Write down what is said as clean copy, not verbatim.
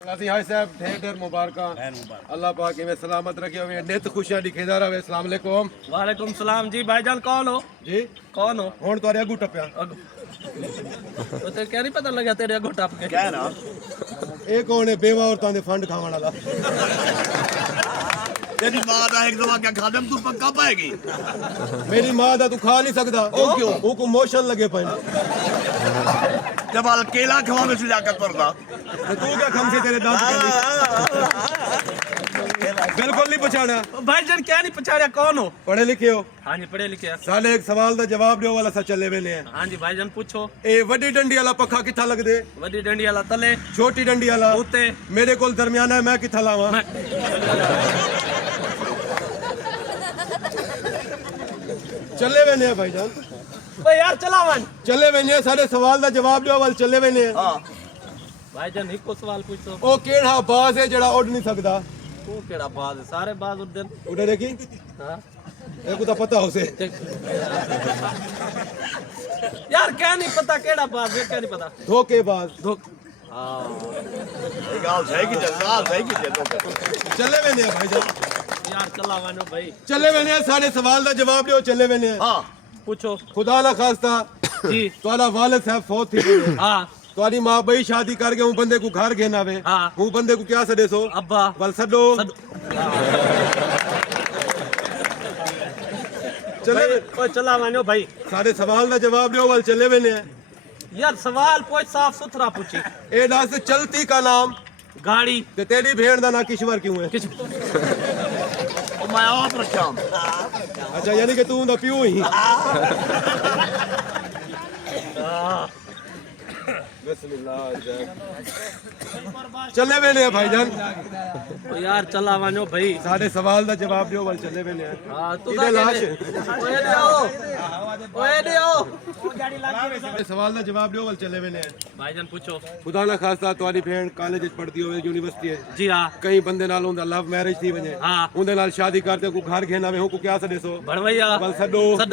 हाय साहब ढेर ढेर मुबारक अल्लाह पाक में सलामत रखे हुए नित खुशियां दिखेदा रहे। अस्सलाम वालेकुम। वालेकुम सलाम जी भाईजान कौन हो जी कौन हो हुन तोरे अगू टपया तो ते क्या नहीं पता लगा तेरे अगो टप के क्या ना ए कौन है बेवा औरतां दे फंड खावन वाला। तेरी मां दा एक दवा क्या खादम तू पक्का पाएगी। मेरी मां दा तू खा नहीं सकदा। ओ क्यों? वो को मोशन लगे पे जब अल केला खवा में लियाकत करदा तो तू क्या खम से तेरे दांत बिल्कुल नहीं पहचाना। भाईजान क्या नहीं पछाड़िया कौन हो पढ़े लिखे हो हाँ जी पढ़े लिखे हैं। साले एक सवाल दा जवाब दियो वाला सा चले वेने हैं। हाँ जी भाईजान पूछो ए वड्डी डंडी वाला पक्का किथा लग दे वड्डी डंडी वाला तले छोटी डंडी वाला उत्ते मेरे कोल दरमियाना है मैं किथा लावा। चले वेने हैं भाईजान ओ यार चला वन चले वेने हैं। सारे सवाल दा जवाब दियो वाल चले वेने हैं। हां भाईजान एक को सवाल पूछो ओ केड़ा बाज है जेड़ा उड़ नहीं सकदा। वो केड़ा बाज है सारे बाज उड़ दिन उड़े देखी हाँ ए को तो पता हो से यार क्या नहीं पता केड़ा बाज है क्या नहीं पता धोखेबाज हाँ एक गाल सही की जल्लाल सही की जल्लो चले वेने हैं भाईजान। यार चला वन भाई चले वेने हैं। सारे सवाल दा जवाब दियो चले वेने हैं। हां पूछो खुदा ना खास्ता जी तोरा वालिद साहब फौत थी गए। हाँ तोरी मां बई शादी करके हूं बंदे को घर घेना वे हाँ हूं बंदे को क्या सदे सो अब्बा वल सदो चले ओ चला वन भाई सारे सवाल दा जवाब दियो वल चले वेने हैं। यार सवाल पूछ साफ सुथरा पूछी ए दस चलती का नाम गाड़ी ते तेरी भेड़ दा ना किश्वर क्यों है। किस मैं आप रखा अच्छा यानी कि तू दा प्यू ही चले वेने हैं भाईजान। ओ यार चला वानो भाई सारे सवाल दा जवाब दियो वल चले वेने हैं। हां तू इधर लाश ओए दे आओ सारे सवाल दा जवाब दियो वल चले वेने हैं। भाईजान पूछो खुदा ना खास्ता तुम्हारी भेड़ कॉलेज च पढ़दी होवे यूनिवर्सिटी है जी हां कई बंदे नाल उनदा लव मैरिज थी वने हाँ उनदे नाल शादी करते को घर घेना वे हो को क्या सदे सो भड़वैया वल सदो सद